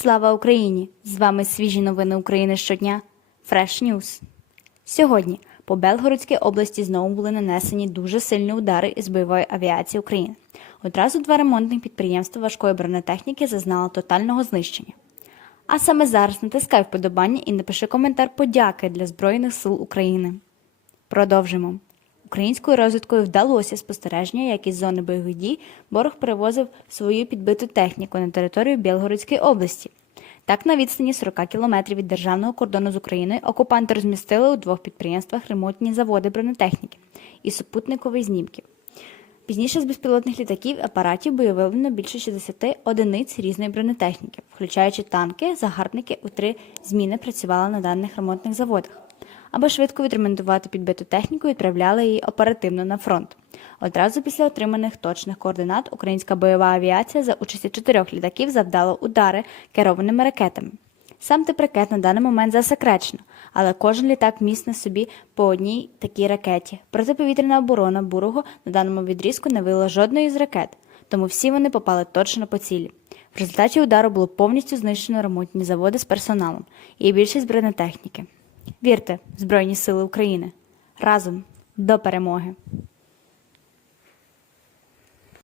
Слава Україні! З вами свіжі новини України щодня. Fresh News. Сьогодні по Белгородській області знову були нанесені дуже сильні удари із бойової авіації України. Одразу два ремонтних підприємства важкої бронетехніки зазнали тотального знищення. А саме зараз натискай вподобання і напиши коментар подяки для Збройних сил України. Продовжимо. Українською розвідкою вдалося спостереження, як із зони бойових дій ворог перевозив свою підбиту техніку на територію Білгородської області. Так, на відстані 40 кілометрів від державного кордону з Україною окупанти розмістили у двох підприємствах ремонтні заводи бронетехніки і супутникових знімків. Пізніше з безпілотних літаків і апаратів виявлено більше 60 одиниць різної бронетехніки, включаючи танки, загарбники у три зміни працювали на даних ремонтних заводах. Аби швидко відремонтувати підбиту техніку, відправляли її оперативно на фронт. Одразу після отриманих точних координат українська бойова авіація за участі чотирьох літаків завдала удари керованими ракетами. Сам тип ракет на даний момент засекречено, але кожен літак міст на собі по одній такій ракеті. Протиповітряна оборона бурого на даному відрізку не виявила жодної з ракет, тому всі вони попали точно по цілі. В результаті удару було повністю знищено ремонтні заводи з персоналом і більшість бронетехніки. Вірте, Збройні Сили України! Разом до перемоги!